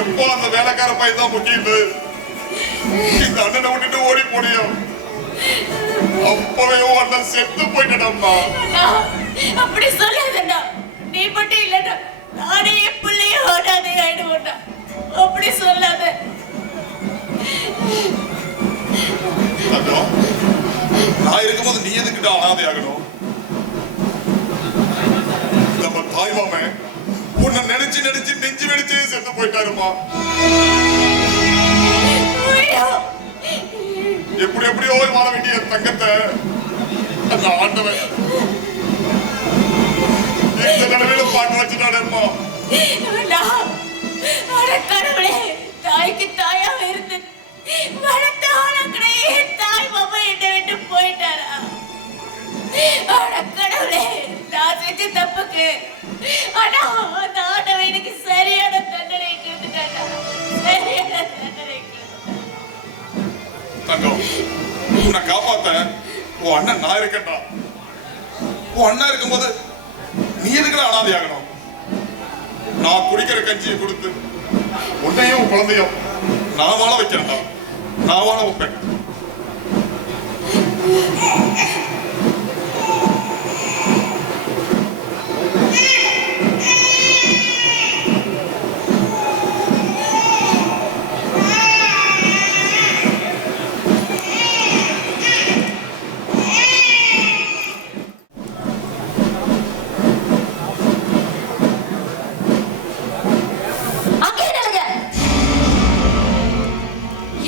எப்போ அந்த வேலைக்கார பையன் தான் முக்கியம். இந்த அண்ணனை விட்டுட்டு ஓடி போனியும் அப்பவே அண்ணன் செத்து போயிட்டா. அப்படி சொல்லாதடா. நீ மட்டும் இல்லடா, நானே என் பிள்ளைய ஓடாதே ஆயிடுவோம்டா. அப்படி சொல்லாத. நான் இருக்கும்போது நீ எதுக்கிட்ட அனாதை ஆகணும்? நம்ம தாய் மாமன் உன்னை நினைச்சு நினைச்சு நெஞ்சு வெடிச்சு செத்து போயிட்டாருமா. எப்படி எப்படியோ வாழ வேண்டிய தங்கத்தை அந்த ஆண்டவன் இந்த நிலையில பாட்டு வச்சுட்டாடேம்மா. கடவுளே, தாய்க்கு தாயா இருந்து வளர்த்த ஆளக்கடையே தாய் மாமா என்னை விட்டு போயிட்டாரா? கடவுளே, நான் செஞ்ச தப்புக்கு ஆனா அந்த ஆண்டவன் எனக்கு சரியான தண்டனை கொடுத்துட்டாடா. சரியான தண்டனை தங்கம், உன்னை காப்பாத்த உன் அண்ணன் நான் இருக்கேன்டா. உன் அண்ணன் இருக்கும்போது நீ எதுக்குற அனாதை ஆகணும்? நான் குடிக்கிற கஞ்சியை கொடுத்து உன்னையும் குழந்தையும் நான் வாழ வைக்கிறேன்டா. நான் வாழ வைப்பேன்.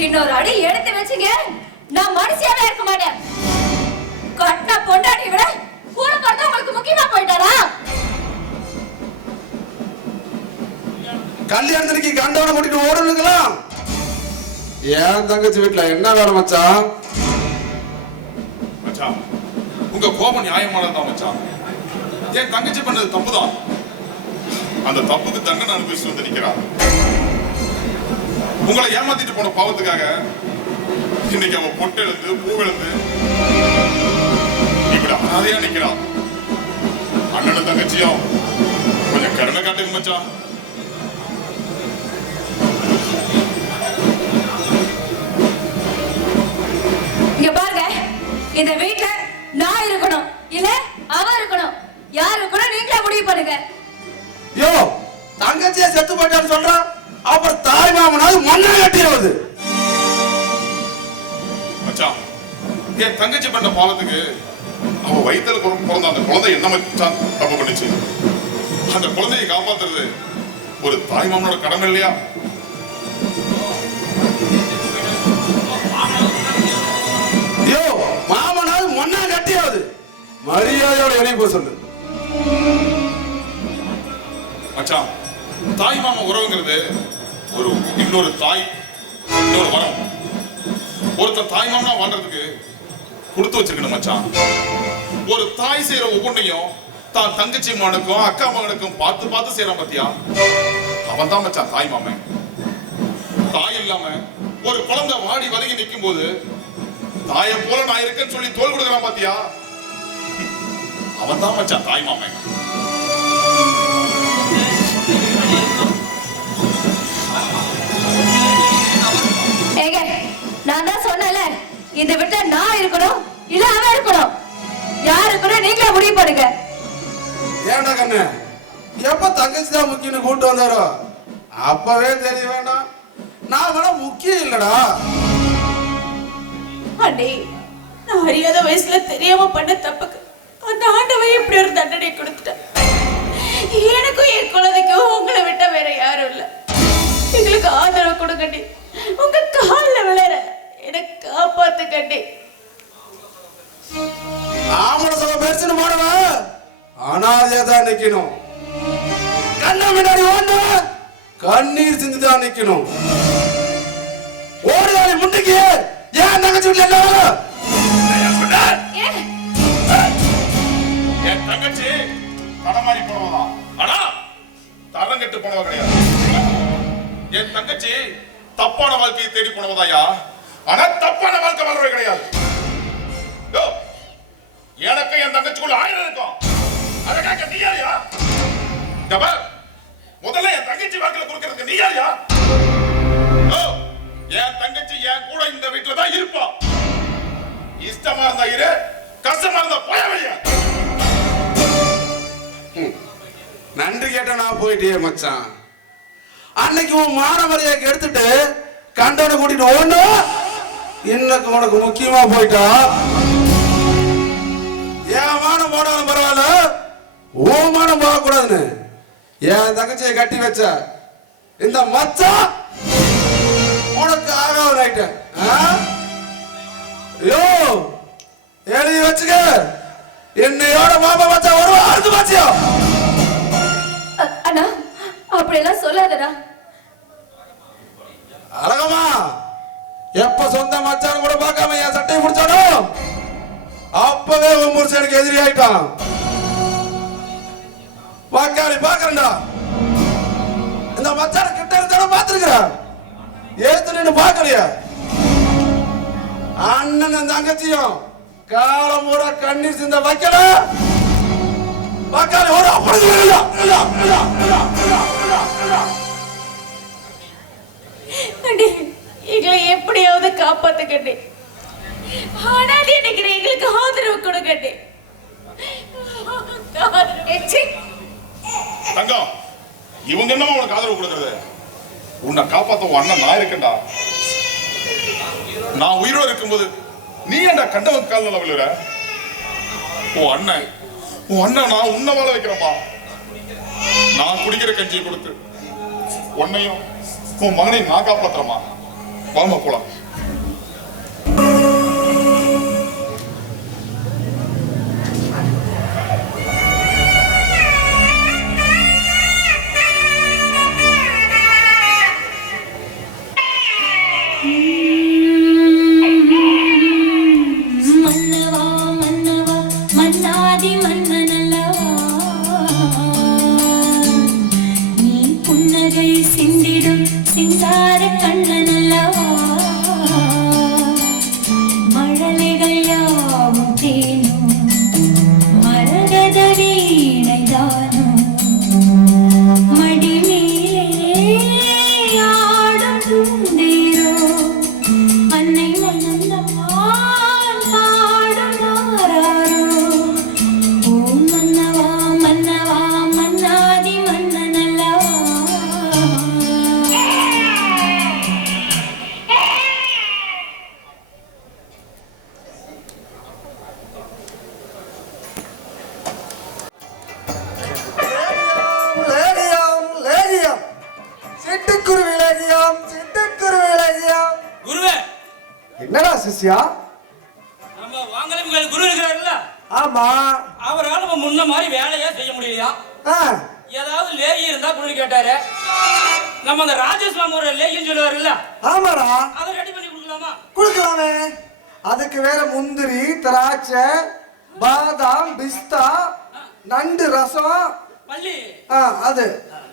இன்னொரு அடி எடுத்து வச்சுங்க, நான் மனுஷியாவே இருக்க மாட்டேன். கட்டின பொண்டாட்டி விட கூட பார்த்தா உங்களுக்கு முக்கியமா போயிட்டாரா? கல்யாணத்துக்கு கண்டவனை கூட்டிட்டு ஓடுங்களா? ஏன் தங்கச்சி வீட்டுல என்ன வேலை மச்சான்? மச்சான், உங்க கோபம் நியாயமானதுதான் மச்சான். என் தங்கச்சி பண்ணது தப்புதான். அந்த தப்புக்கு தண்டனை அனுபவிச்சு வந்து நிக்கிறான். உங்களை ஏமாத்திட்டு போன பாவத்துக்காக இன்னைக்கு அவன் பொட்டு எழுந்து பூ எழுந்து இப்படி அனாதையா நிக்கிறான். அண்ணனும் தங்கச்சியும் கொஞ்சம் கருணை காட்டுங்க மச்சான். இங்க பாருங்க, இந்த வீட்டுல நான் இருக்கணும் இல்ல அவ இருக்கணும், யார் இருக்கணும் நீங்களே முடிவு பண்ணுங்க. யோ, தங்கச்சியை செத்து போயிட்டான்னு சொல்றான், அப்புறம் தாய் மாமனாவது மண்ணை கட்டியாவது. மச்சான், என் தங்கச்சி பண்ண பாவத்துக்கு அவ வயிற்றுல பிறந்த அந்த குழந்தை என்ன மச்சான் தப்பு பண்ணிச்சு? அந்த குழந்தையை காப்பாத்துறது ஒரு தாய் மாமனோட கடமை இல்லையா? யோ, மாமனாவது மண்ணை கட்டியாவது மரியாதையோட வெளியே போய் சொல்லு. மச்சான், தாய் மாமா உறவுங்கிறது ஒரு இன்னொரு தாய், இன்னொரு வரம். ஒருத்தன் தாய் மாமனா வாழ்றதுக்கு கொடுத்து வச்சிருக்கணும் மச்சான். ஒரு தாய் செய்யற ஒவ்வொன்றையும் தான் தங்கச்சி மகனுக்கும் அக்கா மகனுக்கும் பார்த்து பார்த்து செய்யறான் பாத்தியா? அவன் தான் மச்சான் தாய் மாமன். தாய் இல்லாம ஒரு குழந்தை வாடி வதங்கி நிற்கும் போது தாயை போல நான் இருக்கேன்னு சொல்லி தோல் கொடுக்கறான் பாத்தியா? அவன் தான் மச்சான் தாய் மாமன். ஏங்க, நான் தான் சொன்னேன்ல, இந்த வீட்டுல நான் இருக்கணும் இல்ல அவன் இருக்கணும், யார் இருக்கணும் நீங்களே முடிவு பண்ணுங்க. ஏண்டா கண்ணு, எப்ப தங்கச்சி தான் முக்கியம் கூட்டு வந்தாரோ அப்பவே தெரிய வேண்டாம். நான் வேணா முக்கியம் இல்லடா. அண்ணே, நான் அறியாத வயசுல தெரியாம பண்ண தப்புக்கு அந்த ஆண்டவன் இப்படி ஒரு தண்டனை கொடுத்துட்டேன். எனக்கும் என் குழந்தைக்கும் உங்களை விட்ட வேற யாரும் இல்ல. எங்களுக்கு ஆதரவு கொடுக்கண்டி, உங்க கால்ல விளையாட எனக்கு காப்பாத்து கண்டி. ஆம்பளை சொல்ல பேசுன்னு போனவன் அனாதையா தான் நிக்கணும். கண்ண முன்னாடி ஓடுன கண்ணீர் சிந்துதான் நிக்கணும். ஓடுதாரி முண்டிக்கு ஏன் தங்கச்சி வீட்டுல எல்லாம் என் தங்கச்சி தடமாறி போனவதான். ஆனா தரம் கெட்டு போனவ கிடையாது. என் தங்கச்சி தப்பான வாழ்க்கையை தேடி போனவதாயா, ஆனா தப்பான வாழ்க்கை வாழ்றவே கிடையாது. எனக்கு என் தங்கச்சிக்குள்ள 1000 இருக்கும். அதை கேட்க நீ யாரியா? முதல்ல என் தங்கச்சி வாழ்க்கையில கொடுக்கறதுக்கு நீ யாரியா? என் தங்கச்சி என் கூட இந்த வீட்டுல தான் இருப்பா. இஷ்டமா இருந்தா இரு, கஷ்டமா இருந்தா போய வெளியே. நன்றி கேட்ட நான் போயிட்டே மச்சான். அன்னைக்கு உன் மானமரியை எடுத்துட்டு கண்டவனை கூட்டிட்டு ஓடு. இன்னைக்கு உனக்கு முக்கியமா போயிட்டா என் மானம் போனாலும் பரவாயில்ல, உன் மானம் போகக்கூடாதுன்னு என் தங்கச்சியை கட்டி வச்ச இந்த மச்சான் உனக்கு ஆகாவது ஆயிட்ட. ஐயோ எழுதி வச்சுக்க, என்னையோட மாமா மச்சான் வருவா அடுத்து மாச்சியோ. அண்ணா அப்படியெல்லாம் சொல்லாதடா. அழகமா எப்ப சொந்த மச்சான் கூட பார்க்காம என் சட்டையை பிடிச்சானோ அப்பவே உன் புருஷனுக்கு எதிரி ஆயிட்டான். வாக்காளி பாக்குறா இந்த மச்சான கிட்ட இருந்தா பாத்துருக்கிற ஏத்து நின்று பாக்கலையா? அண்ணன் தங்கச்சியும் காலம் பூரா கண்ணீர் சிந்த வைக்கல. வாக்காளி ஒரு அப்படி எங்களை எப்படியாவது காப்பாத்துக்கண்டி. ஆனாலும் இன்னைக்கு எங்களுக்கு ஆதரவு கொடுக்கண்டி. தங்கம், இவங்க என்னமா உனக்கு ஆதரவு கொடுக்கறது? உன்னை காப்பாத்த உன் அண்ணன் நான் இருக்கேன்டா. நான் உயிரோடு இருக்கும்போது நீ ஏன்டா கண்டவன் கால் நல்ல விழுற? உன் அண்ணன் நான் உன்னை வாழ வைக்கிறப்பா. நான் குடிக்கிற கஞ்சியை கொடுத்து உன்னையும் உன் மகனையும் நான் காப்பாத்துறமா. வாமா போலாம். என்னடா சிஷ்யா? நம்ம வாங்கலம் குரு இருக்கிறாருல்ல, ஆமா, அவரால் நம்ம முன்ன மாதிரி வேலையா செய்ய முடியலையா? ஏதாவது லேகி இருந்தா குரு கேட்டாரு. நம்ம அந்த ராஜேஷ் மாமா ஒரு லேகின்னு சொல்லுவாருல்ல, ஆமாடா, அதை ரெடி பண்ணி கொடுக்கலாமா? கொடுக்கலாமே. அதுக்கு வேற முந்திரி, திராட்சை, பாதாம், பிஸ்தா, நண்டு ரசம், பள்ளி அது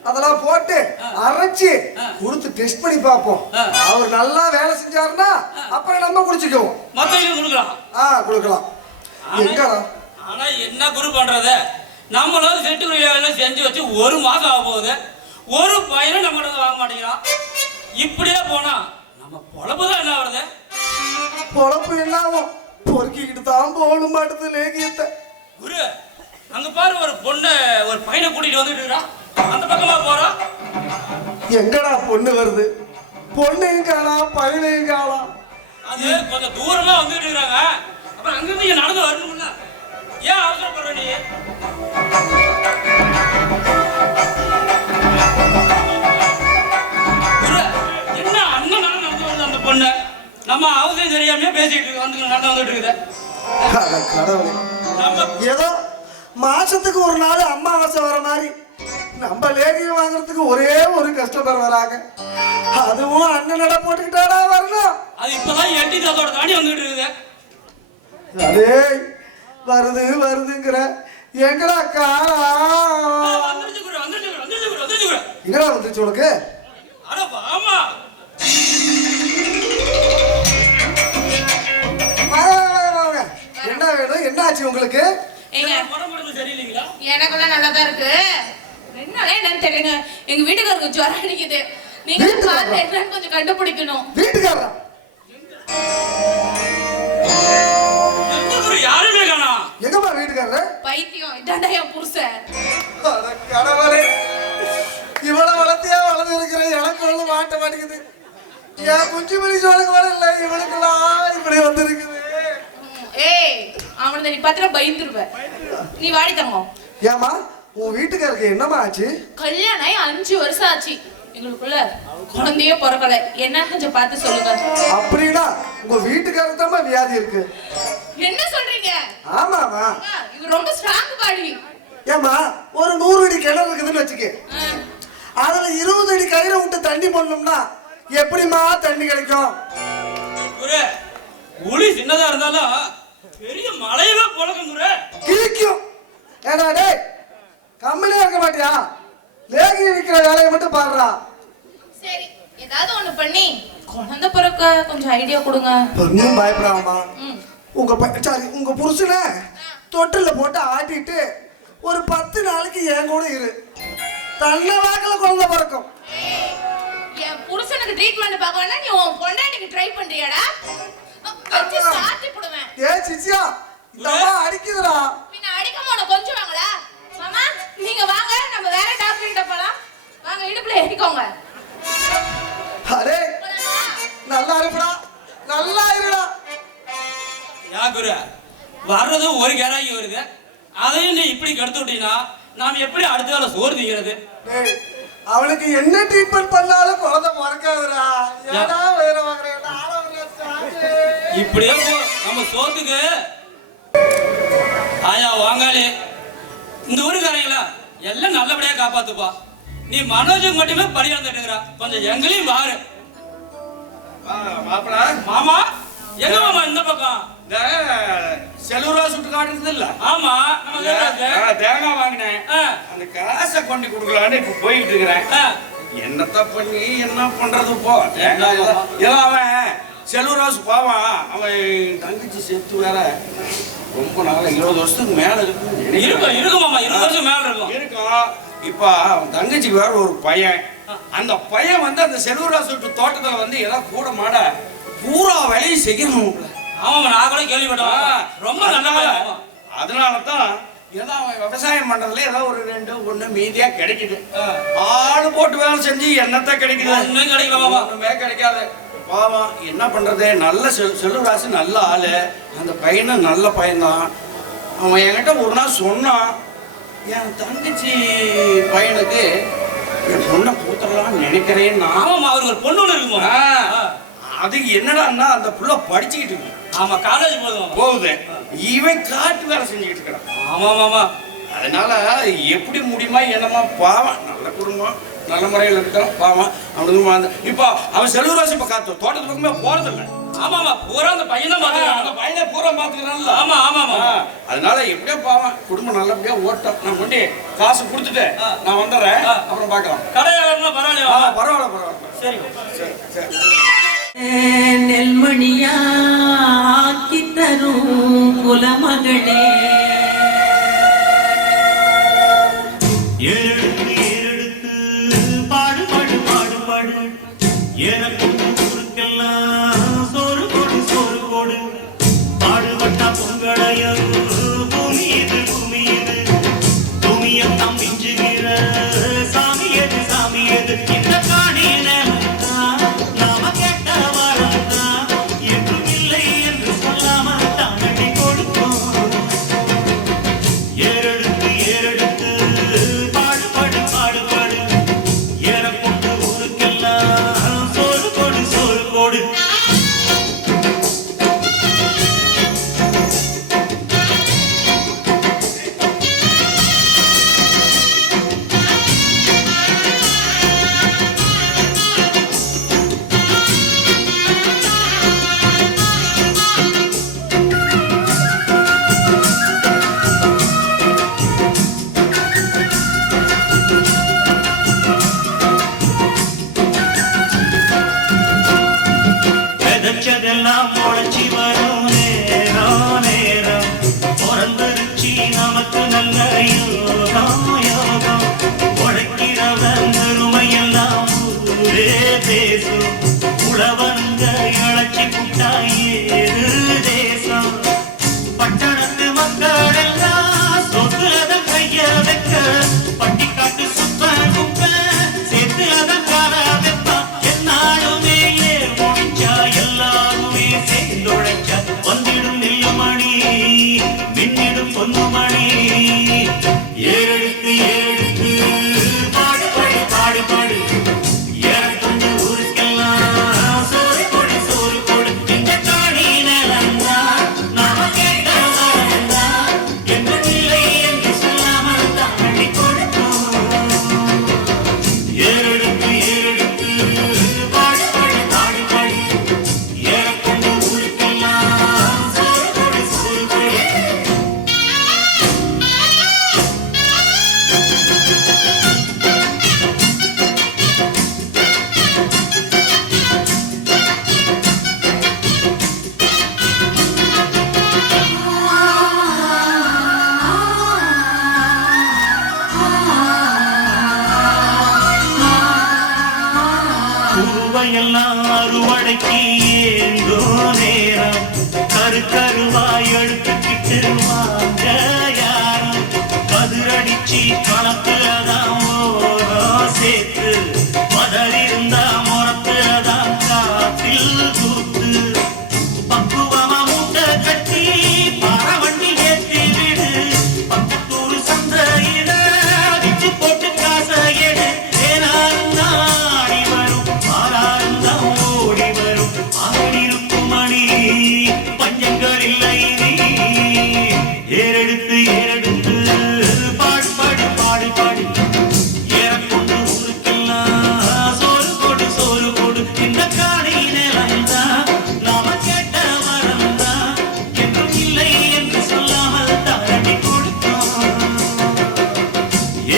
அதெல்லாம் போட்டு அரைச்சி கொடுத்து டெஸ்ட் பண்ணி பார்ப்போம். அவர் நல்லா வேலை செஞ்சாருன்னா அப்புறம் நம்ம குடிச்சுக்குவோம். மத்தையும் கொடுக்கலாம். கொடுக்கலாம். எங்கடா? ஆனா என்ன குரு பண்றது? நம்மளும் செட்டு எல்லாம் செஞ்சு வச்சு 1 மாசம் ஆக போகுது. ஒரு பையனும் நம்ம வாங்க மாட்டேங்கிறான். இப்படியே போனா நம்ம பொழப்புதான் என்ன வருது? பொழப்பு என்ன ஆகும்? பொறுக்கிக்கிட்டு தான் போகணும் மாட்டுது லேகியத்தை. குரு அங்க பாரு, ஒரு பொண்ணு ஒரு பையனை கூட்டிட்டு வந்துட்டு இருக்கா. அந்த பக்கமா போறோம். எங்கடா பொண்ணு வருது? பொண்ணையும் காணோம், பையனையும் காணோம். அது கொஞ்சம் தூரமா வந்துட்டு இருக்காங்க. அப்புறம் அங்கிருந்து இங்க நடந்து வரணும்ல. ஏன் அவசரப்படுற நீ? என்ன அண்ணன் நடந்து வருது அந்த பொண்ணு? நம்ம அவசியம் தெரியாம பேசிட்டு இருக்கு. நடந்து வந்துட்டு இருக்குது. கடவுளே, ஏதோ மாசத்துக்கு ஒரு நாள் அமாவாசை வர மாதிரி நம்ம லேகியம் வாங்குறதுக்கு ஒரே ஒரு கஸ்டமர் வராங்க. அதுவும் அண்ணன் நட போட்டுக்கிட்டாடா வரணும். அது இப்பதான் எட்டி அதோட தாண்டி வந்துட்டு இருக்குது. அதே வருது வருதுங்கிற எங்கடா எங்கடா வந்துருச்சு உனக்கு? என்ன வேணும்? என்ன ஆச்சு உங்களுக்கு? எனக்குள்ள நல்லாதான் இருக்கு. என்னாலே என்னன்னு தெரியலங்க. எங்க வீட்டுக்காரருக்கு ஜுரம் அடிக்குது. நீங்க பாத்து என்னன்னு கொஞ்சம் கண்டுபிடிக்கணும். வீட்டுக்காரரா? எந்த குரு யாருமே காணா. எங்கம்மா வீட்டுக்காரரு? பைத்தியம், இதாண்டா என் புருஷன். அட கடவுளே, இவளை வளர்த்தியா வளர்ந்து இருக்கிற எனக்கு ஒண்ணு மாட்ட மாட்டேங்குது. என் குஞ்சு மணி சோழக்கு வரல, இவனுக்கெல்லாம் இப்படி வந்திருக்குது. ஏய், அவனை நீ பாத்திர பயந்துருவ. நீ வாடி தங்கம். ஏமா உன் வீட்டுக்காருக்கு என்னம்மா ஆச்சு? கல்யாணம் ஆகி 5 வருஷம் ஆச்சு. எங்களுக்குள்ள குழந்தையே பிறக்கல. என்ன கொஞ்சம் பார்த்து சொல்லுங்க. அப்படின்னா உங்க வீட்டுக்காரருக்கு தான் வியாதி இருக்கு. என்ன சொல்றீங்க? ஆமாமா, இவர் ரொம்ப ஸ்ட்ராங் பாடி. ஏமா ஒரு 100 அடி கிணறு இருக்குதுன்னு வச்சுக்க, அதுல 20 அடி கயிறை விட்டு தண்ணி போடணும்னா எப்படிமா தண்ணி கிடைக்கும்? குரு உளி சின்னதா இருந்தாலும் பெரிய மலையவே பொழக்கும் குரு. கிழிக்கும். ஏடா டேய், கம்மியா இருக்க மாட்டியா? லேகி விற்கிற வேலையை மட்டும் பாடுறா. சரி, ஏதாவது ஒண்ணு பண்ணி குழந்தை பிறக்க கொஞ்சம் ஐடியா கொடுங்க. ஒன்னும் பயப்படாமா. உங்க புருஷனை தொட்டில போட்டு ஆட்டிட்டு ஒரு 10 நாளைக்கு என் கூட இரு. தன்னை வாக்குல குழந்தை பிறக்கும். என் புருஷனுக்கு ட்ரீட்மெண்ட் பார்க்கணும்னா நீ உன் பொண்டாட்டிக்கு ட்ரை பண்றியாடா? வச்சு சாத்தி போடுவேன். ஏய் சிச்சியா, இந்த அம்மா அடிக்குதுடா. பின்ன அடிக்காம உன கொஞ்சம் வாங்கடா. மாமா நீங்க வாங்க, நம்ம வேற டாக்டர் கிட்ட போலாம். வாங்க, இடுப்புல ஏறிக்கோங்க. அரே நல்லா இருடா, நல்லா இருடா. யா குரு வர்றது ஒரு கேராகி வருது, அதையும் நீ இப்படி கெடுத்து விட்டீங்கன்னா நாம் எப்படி அடுத்த வேலை சோறு திங்கிறது? டேய், அவளுக்கு என்ன ட்ரீட்மெண்ட் பண்ணாலும் குழந்தை பிறக்காதுடா. ஏடா வேற வாங்குறேன் இப்படியே நம்ம சோத்துக்கு ஆயா வாங்காளி இந்த ஊருக்காரங்களா எல்லாம் நல்லபடியா காப்பாத்துப்பா. நீ மனோஜுக்கு மட்டுமே படி வந்துட்டுக்கிறா, கொஞ்சம் எங்களையும் பாரு. மாப்பிள மாமா எங்க மாமா? இந்த பக்கம் இந்த செலூரா சுட்டு காட்டுறது இல்ல. ஆமா, நம்ம தேங்காய் வாங்கினேன், அந்த காசை கொண்டு கொடுக்கலான்னு இப்ப போயிட்டு இருக்கிறேன். என்னத்த பண்ணி என்ன பண்றது போ? தேங்காய் எல்லாம் அவன் செலூராசு பாவம், அவன் தங்கச்சி செத்து வேற ரொம்ப நாள் 20 வருஷத்துக்கு மேல இருக்கும். இருக்கும் மாமா, 20 வருஷம் மேல இருக்கும். இருக்கும். இப்ப அவன் தங்கச்சிக்கு வேற ஒரு பையன். அந்த பையன் வந்து அந்த செலூராசு தோட்டத்துல வந்து ஏதாவது கூட மாட பூரா வேலையும் செய்யணும். ஆமா, நான் கூட கேள்விப்பட்டேன். ரொம்ப நல்ல. அதனாலதான் ஏதோ அவன் விவசாயம் பண்றதுல ஏதோ ஒரு 2 மீதியா கிடைக்குது. ஆளு போட்டு வேலை செஞ்சு என்னத்த கிடைக்குது? ஒண்ணும் கிடைக்கல, ஒண்ணுமே கிடைக்காது. பாவம் என்ன பண்றது? நல்ல செல்வராசு நல்ல ஆளு, அந்த பையனும் நல்ல பையன்தான். அவன் என்கிட்ட ஒரு நாள் சொன்னான், என் தங்கச்சி பையனுக்கு என் பொண்ணை பூத்தரலாம்னு நினைக்கிறேன்னா. ஆமாமா, அவருக்கு ஒரு பொண்ணு இருக்குமா? அது என்னடான்னா அந்த புள்ள படிச்சுக்கிட்டு இருக்கு. ஆமா, காலேஜ் போகுது. இவன் காட்டு வேலை செஞ்சுக்கிட்டு இருக்கிறான். ஆமா மாமா, அதனால எப்படி முடியுமா என்னமா? பாவம், நல்ல குடும்பம், நல்ல முறையில் இருக்கான். பாவம் அவனுக்கு இப்போ அவன் செல்வராசி இப்ப காத்து தோட்டத்து பக்கமே போறதில்லை. ஆமாமா, பூரா அந்த பையன் தான் பாத்துக்கிறான். அந்த பையனை பூரா பாத்துக்கிறான்ல. ஆமா ஆமா. அதனால எப்படியோ பாவம் குடும்பம் நல்லபடியா ஓட்டம். நான் கொண்டு காசு கொடுத்துட்டு நான் வந்துடுறேன், அப்புறம் பார்க்கலாம். கடையாளர்னா பரவாயில்லையா? பரவாயில்ல பரவாயில்ல. சரி சரி சரி. நெல்மணியா ஆக்கி தரும் குலமகளே, ஏறெடுத்து ஏறெடுத்து பாடுபாடு பாடுபாடு, எனக்கு ஊருக்கெல்லாம் சோறு போடு சோறு போடு, பாடுபட்டா பொங்கலையும் பூமி இது பூமி இது, பூமியத்தான் மிஞ்சுகிற சாமி எது சாமி எது, இந்த காணியில நாம கேட்ட வரந்தா என்றும் இல்லை என்று சொல்லாம தானடி கொடுப்போம். ஏறெடுத்து ஏறெடுத்து பாடுபாடு பாடுபாடு, ஏற போட்டு ஊருக்கெல்லாம் சோறு போடு தேசம் உழவனுங்க இழைச்சி புட்டா ஏது தேசம் பட்டணத்து மக்கள் எல்லாம் சொத்துல கைய வைக்க பட்டிக்காட்டு சுத்த குப்ப சேர்த்து அதன் கால வைப்பான் என்னாலுமே ஏர் முடிச்சா எல்லாருமே சேர்ந்துழைச்சா வந்திடும் நெல்லுமணி மின்னிடும் பொன்னுமணி ஏறெடுத்து ஏறெடுத்து பாடு பாடு பாடு பாடு ஏறக்கொண்டு ஊருக்கெல்லாம் சோறு கொடு சோறு கொடு இந்த காணி நிலந்தா நாம கேட்ட வரந்தா எந்த நிலை என்று சொல்லாமல் தான் அள்ளி கொடுக்கும் ஏறெடுத்து ஏறெடுத்து பாடு பாடு பாடு பாடு ஏறக்கொண்டு ஊருக்கெல்லாம் சோறு கொடு சோறு கொடு பூவையெல்லாம் அறுவடைக்கு ஏங்கோ நேரம் கருவாய் எடுத்துக்கிட்டு வாங்க யாரும் கதிரடிச்சு களத்துலதான் ஓரம் சேர்த்து மதறிருந்தா முறத்துலதான் காத்தில் கூத்து பக்குவமா மூட்டை கட்டி பரவண்டி ஏத்தி விடு பக்கத்தூர் சந்தையில அடிச்சு போட்டு காசை எடு ஏனாருந்தான் ஆடி வரும் ஆறாருந்தான் ஓடி வரும் ஆடிருக்கும் மணி பஞ்சங்கள் இல்லை நீ ஏறெடுத்து ஏறெடுத்து பாடு பாடு பாடு பாடு ஏறக்கொண்டு ஊருக்கெல்லாம் சோறு போடு சோறு போடு இந்த காணி நிலந்தா நாம கேட்ட வரந்தா என்றும் இல்லை என்று சொல்லாமல் தாண்டி கொடுத்தோம்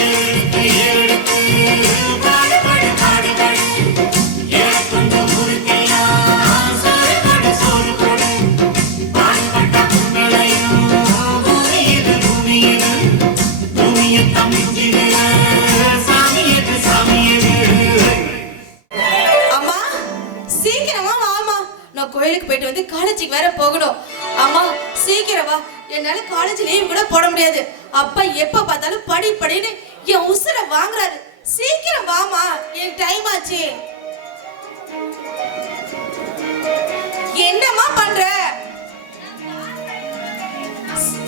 ஏறெடுத்து ஏறெடுத்து பாடு பாடு பாடு பாடு ஏறக்கொண்டு ஊருக்கெல்லாம் சோறு போடு சோறு போடு பாடுபட்ட பொங்கலையும் பூமி இது பூமி இது பூமியை தமிழ்ச்சிது சாமி எது சாமி எது அம்மா சீக்கிரமா வாமா, நான் கோயிலுக்கு போயிட்டு வந்து காலேஜுக்கு வேற போகணும். அம்மா சீக்கிரம் வா, என்னால காலேஜ் லீவ் கூட போட முடியாது. அப்பா எப்ப பார்த்தாலும் படி படின்னு என் உசுரை வாங்குறாரு. சீக்கிரம் வாமா, என் டைம் ஆச்சு. என்னம்மா பண்ற?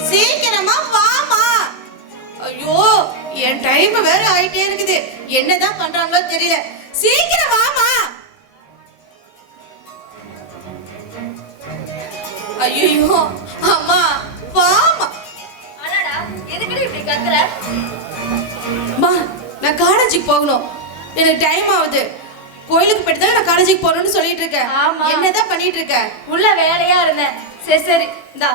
சீக்கிரமா வாமா. ஐயோ என் டைம் வேற ஆயிட்டே இருக்குது. என்னதான் பண்றாங்களோ தெரியல. சீக்கிரம் வாமா. ஐயோ அம்மா வாமா. அடடா எதுக்குடி இப்படி கத்துற? அம்மா நான் காலேஜுக்கு போகணும், எனக்கு டைம் ஆகுது. கோயிலுக்கு போயிட்டு தான் நான் காலேஜுக்கு போகணும்னு சொல்லிட்டு இருக்கேன். ஆமா. என்னதான் பண்ணிட்டு இருக்க? உள்ள வேலையா இருந்தேன். சரி சரி இந்தா.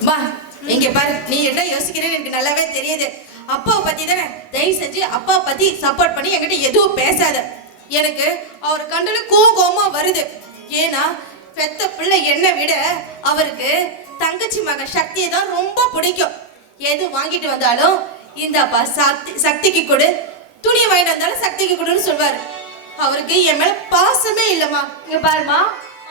அம்மா இங்க பாரு, நீ என்ன யோசிக்கிறேன்னு எனக்கு நல்லாவே தெரியுது. அப்பாவை பத்தி தானே, தயவு செஞ்சு அப்பாவை பத்தி சப்போர்ட் பண்ணி என்கிட்ட எதுவும் பேசாத. எனக்கு அவர் கண்டுல கோவமா வருது. ஏன்னா பெத்த பிள்ளை என்னை விட அவருக்கு தங்கச்சி மகன் சக்தியை தான் ரொம்ப பிடிக்கும். எது வாங்கிட்டு வந்தாலும் இந்தப்பா சக்திக்கு கொடு, துணியை வாங்கிட்டு வந்தாலும் சக்திக்கு கொடுன்னு சொல்வாரு. அவருக்கு என் மேல பாசமே இல்லம்மா. இங்க பாருமா,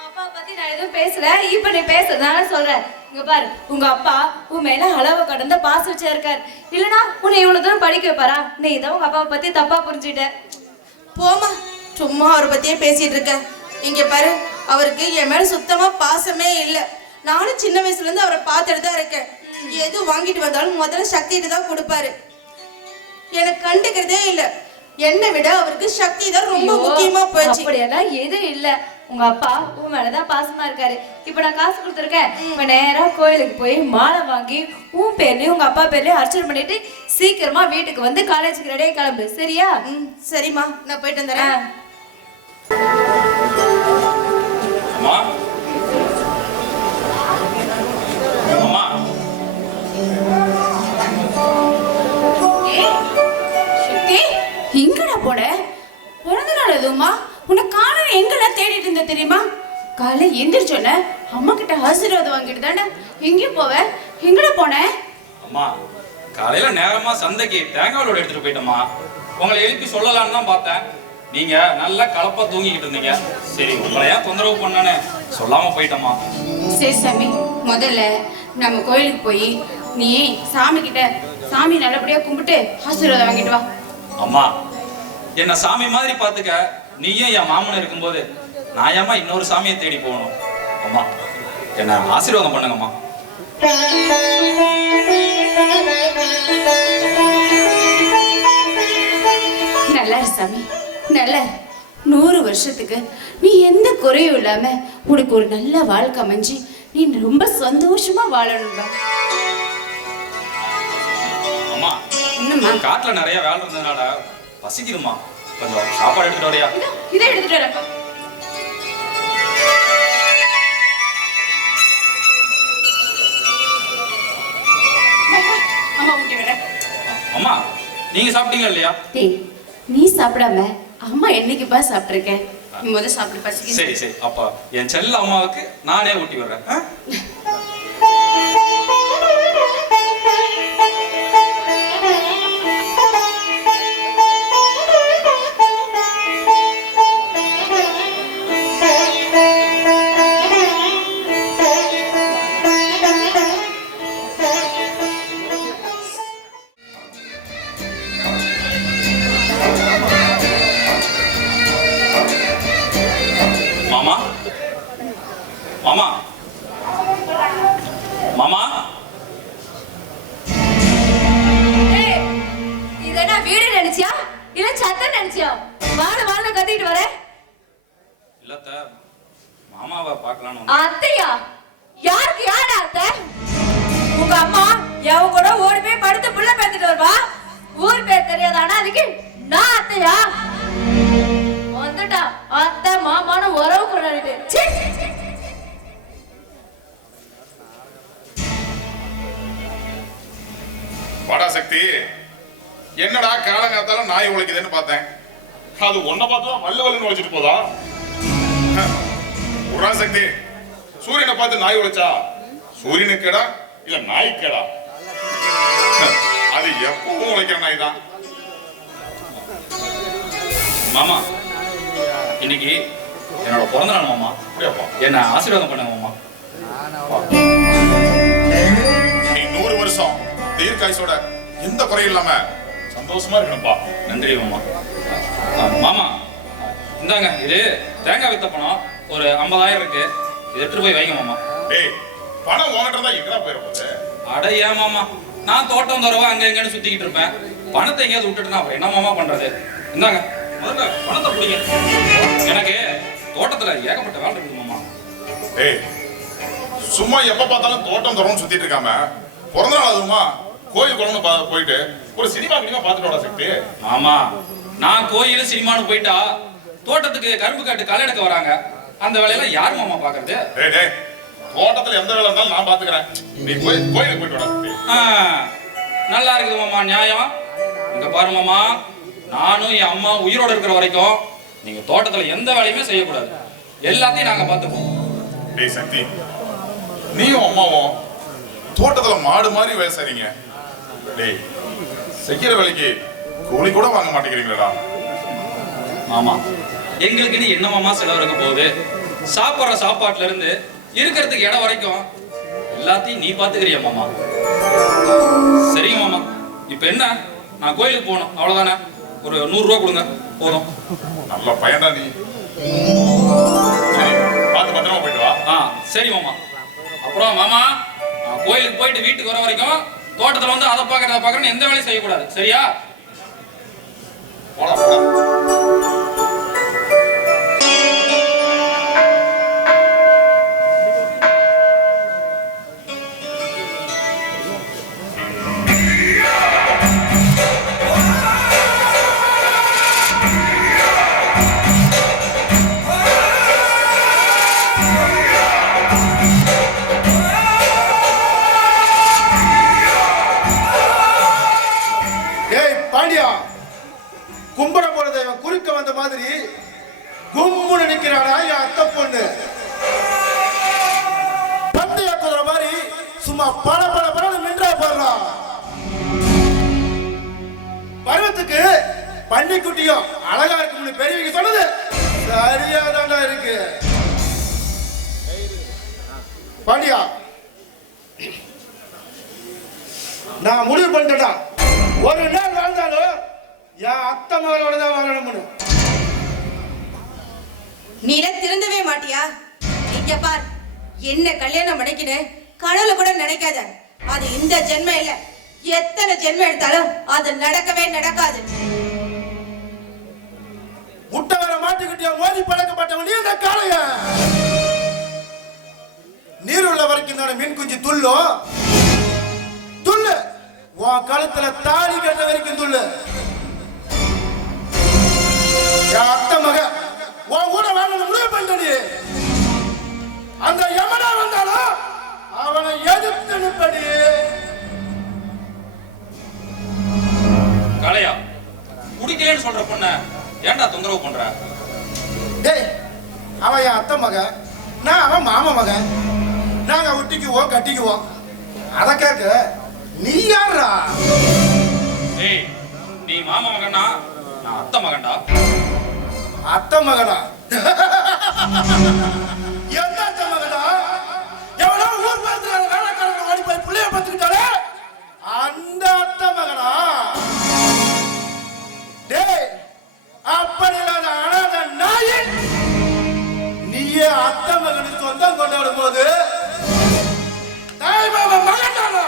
அப்பா பத்தி நான் எதுவும் பேசல. இப்ப நீ பேசுறதுனால சொல்றேன். இங்க பாரு, உங்க அப்பா உன் மேல அளவு கடந்த பாசம் வச்சிருக்காரு. இல்லனா உன்னை இவ்வளவு தூரம் படிக்க வைப்பாரா? நீ தான் உங்க அப்பாவை பத்தி தப்பா புரிஞ்சுட்ட. போமா, சும்மா அவரை பத்தியே பேசிட்டு இருக்க. இங்க பாரு, அவருக்கு என் மேல சுத்தமா பாசமே இல்ல. நானும் சின்ன வயசுல இருந்து அவரை பார்த்துட்டு தான் இருக்கேன். எது வாங்கிட்டு வந்தாலும் முதல்ல சக்திட்டு தான் கொடுப்பாரு. எனக்கு கண்டுக்கிறதே இல்ல. என்னை விட அவருக்கு சக்தி தான் ரொம்ப முக்கியமா போச்சு. அப்படியெல்லாம் எதுவும் இல்ல. உங்க அப்பா உன் மேலதான் பாசமா இருக்காரு. இப்ப நான் காசு கொடுத்துருக்கேன். இப்ப நேரா கோயிலுக்கு போய் மாலை வாங்கி உன் பேர்லயும் உங்க அப்பா பேர்லயும் அர்ச்சனை பண்ணிட்டு சீக்கிரமா வீட்டுக்கு வந்து காலேஜுக்கு ரெடியா கிளம்பு. சரியா? சரிம்மா, நான் போயிட்டு வந்துடுறேன். அம்மா அம்மா சக்தி, எங்கடா போன? பிறந்த நாள் எதுவுமா? உன்னை காண எங்கெல்லாம் தேடிட்டு இருந்த தெரியுமா? காலை எந்திரிச்சோன்ன அம்மா கிட்ட ஆசீர்வாதம் வாங்கிட்டு தானே எங்கேயும் போவ. எங்கடா போன? அம்மா காலையில நேரமா சந்தைக்கு தேங்காய் லோடு எடுத்துட்டு போயிட்டோமா. உங்களை எழுப்பி சொல்லலான்னு தான் பார்த்தேன். நீங்க நல்லா கலப்பா தூங்கிக்கிட்டு இருந்தீங்க. சரி, உங்களை ஏன் தொந்தரவு பண்ணானே சொல்லாம போயிட்டோமா. சரி சாமி, முதல்ல நம்ம கோயிலுக்கு போய் நீ சாமி கிட்ட சாமி நல்லபடியா கும்பிட்டு ஆசீர்வாதம் வாங்கிட்டு வா. அம்மா, என்ன சாமி மாதிரி பாத்துக்க. நீயும் என் மாமன் இருக்கும்போது நான் ஏமா இன்னொரு சாமியை தேடி போகணும்? அம்மா, என்ன ஆசீர்வாதம் பண்ணுங்கம்மா. நல்லா இரு சாமி, நல்லா 100 வருஷத்துக்கு நீ எந்த குறையும் இல்லாம உனக்கு ஒரு நல்ல வாழ்க்கை அமைஞ்சு நீ ரொம்ப சந்தோஷமா வாழணும்பா. அம்மா, என்னம்மா? காட்டுல நிறைய வேலை இருந்ததுனால பசிக்குதுமா. கொஞ்சம் சாப்பாடு எடுத்துட்டு வரையா? இதை எடுத்துட்டு வரப்பா. அம்மா ஊட்டி வரேன். அம்மா, நீங்க சாப்பிட்டீங்களா இல்லையா? டேய், நீ சாப்பிடாம அம்மா என்னைக்குப்பா சாப்பிட்டிருக்கேன்? நீ முதல்ல சாப்பிட்டு பசிக்குது. சரி சரி, அப்பா என் செல்ல அம்மாவுக்கு நானே ஊட்டி வர்றேன். மாமா, மாமா, மாமா. ஏய், இது என்ன வீடு நினைச்சியா இல்ல சத்தம் நினைச்சியா? வாழ வாழ கத்திட்டு வர. இல்லத்த, மாமாவை பார்க்கலான்னு வந்தேன். அத்தையா? யாருக்கு யாரு அத்தை? உங்க அம்மா எவன் கூட ஓடி போய் படுத்து புள்ள பேத்துட்டு வருவா. ஊர் பேர் தெரியாதானா அதுக்கு நான் அத்தையா? வந்துட்டா அத்தை மாமான உறவு கொண்டாடிட்டு. வாடா சக்தி, என்னடா காலங்காத்தால நாய் உழைக்குதுன்னு பார்த்தேன். அது ஒன்ன பார்த்து வல்ல வல்லுன்னு உழைச்சிட்டு போதா? உடா சக்தி, சூரியனை பார்த்து நாய் உழைச்சா சூரியனுக்கு கேடா இல்ல நாய் கேடா? அது எப்பவும் உழைக்கிற நாய் தான். மாமா, இன்னைக்கு என்னோட பிறந்த நாள் மாமா. அப்படியாப்பா? என்ன ஆசீர்வாதம் பண்ணுங்க மாமா. நீ 100 வருஷம் தீர்க்காயுசோட எந்த குறையும் இல்லாம சந்தோஷமா இருக்கணும்பா. நன்றி மாமா. மாமா, இந்தாங்க, இது தேங்காய் வித்த பணம். ஒரு 50,000 இருக்கு. இது எடுத்துட்டு போய் வைங்க மாமா. டேய், பணம் உன்கிட்ட தான் எங்கடா போயிருப்பது? அட ஏன் மாமா, நான் தோட்டம் தரவா அங்க எங்கன்னு சுத்திக்கிட்டு இருப்பேன். பணத்தை எங்கேயாவது விட்டுட்டுனா அப்புறம் என்ன மாமா பண்றது? இந்தாங்க, முதல்ல பணத்தை பிடிங்க. எனக்கு தோட்டத்துல ஏகப்பட்ட வேலை இருக்குது மாமா. டேய், சும்மா எப்ப பார்த்தாலும் தோட்டம் தரோன்னு சுத்திட்டு இருக்காம பிறந்த நாள் அதுமா கோயில் குளம்னு போயிட்டு ஒரு சினிமா கிளிமா பார்த்துட்டு வர சக்தி. மாமா, நான் கோயில் சினிமான்னு போயிட்டா தோட்டத்துக்கு கரும்பு காட்டு களை எடுக்க வராங்க. அந்த வேலையெல்லாம் யார் மாமா பாக்குறது? டேய் டேய், தோட்டத்துல எந்த வேலை இருந்தாலும் நான் பாத்துக்கிறேன். நீ போய் கோயிலுக்கு போயிட்டு வர சக்தி. நல்லா இருக்குது மாமா, நியாயம். இங்க பாரு மாமா, நானும் என் அம்மா உயிரோட இருக்கிற வரைக்கும் நீங்க தோட்டத்துல எந்த வேலையுமே செய்யக்கூடாது. எல்லாத்தையும் நாங்க பாத்துப்போம். டேய் சக்தி, நீயும் அம்மாவும் தோட்டத்துல மாடு மாதிரி வேலை செய்றீங்க. டேய், செய்யற வேலைக்கு கூலி கூட வாங்க மாட்டேங்கிறீங்களா? மாமா, எங்களுக்குன்னு என்ன மாமா செலவு இருக்க போகுது? சாப்பிட்ற சாப்பாட்டுல இருந்து இருக்கிறதுக்கு இடம் வரைக்கும் எல்லாத்தையும் நீ பாத்துக்கிறியா மாமா? சரிங்க மாமா, இப்ப என்ன, நான் கோயிலுக்கு போகணும் அவ்வளவுதானே. ஒரு 100 ரூபா கொடுங்க போதும். நல்ல பையன்டா நீ. சரி, பார்த்து பத்திரமா போயிட்டு வா. சரி மாமா. அப்புறம் மாமா, நான் கோயிலுக்கு போயிட்டு வீட்டுக்கு வர வரைக்கும் தோட்டத்துல வந்து அதை பாக்குறேன்னு எந்த வேலையும் செய்யக்கூடாது, சரியா? போடா போடா. கும்பிட போற தெய்வம் குறுக்க வந்த மாதிரி கும்முன்னு நிக்கிறானா என் அத்தை பொண்ணு. பந்தய குதிரை மாதிரி சும்மா பல பல பல நின்றா போடுறான். பருவத்துக்கு பன்னிக்குட்டியும் அழகா இருக்கும்னு பெரியவங்க சொன்னது சரியாதாண்டா இருக்கு. பாண்டியா, நான் முடிவு பண்ணிட்டேன்டா, ஒரு நாள் வாழ்ந்தாலும் என் அத்தை மகளோட தான் வாழணும்னு. நீல திருந்தவே மாட்டியா? இங்க பார், என்ன கல்யாணம் பண்ணிக்கினேன் கனவுல கூட நினைக்காத. அது இந்த ஜென்மம் இல்ல, எத்தனை ஜென்மம் எடுத்தாலும் அது நடக்கவே நடக்காது. முட்டை வர மாட்டுக்கிட்டியா மோதி பழக்கப்பட்டவன் நீ இந்த காளைய. நீர் உள்ள வரைக்கும் தானே மீன் குஞ்சு துள்ளும். துள்ளு, உன் கழுத்துல தாலி கட்ட வரைக்கும் துள்ளு. என் அத்தை மக உன் கூட வாழணும் முடிவு பண்ணி, அந்த யமனா வந்தாலும் அவனை எதிர்த்து நிற்படி. காளையா, குடிக்கலன்னு சொல்ற பொண்ண ஏன்டா தொந்தரவு பண்ற? டேய், அவன் என் அத்தை மக, நான் அவன் மாமா மகன். நாங்க ஒட்டிக்குவோம் கட்டிக்குவோம். அத கேட்க நீ யாரா? ஏய், நீ மாமா மகனா, நான் அத்தை மகன்டா. அத்தை மகனா? எந்த அத்தை மகனா? எவனோ ஊர் பேசுற வேலைக்காரங்க ஓடி போய் புள்ளைய பத்துக்கிட்டாலே அந்த அத்தை மகனா? டேய், அப்படி இல்லாத அனாத நாயே, நீயே அத்தை மகனுக்கு சொந்தம் கொண்டாடும் போது தாய் மாமா மகன் தானா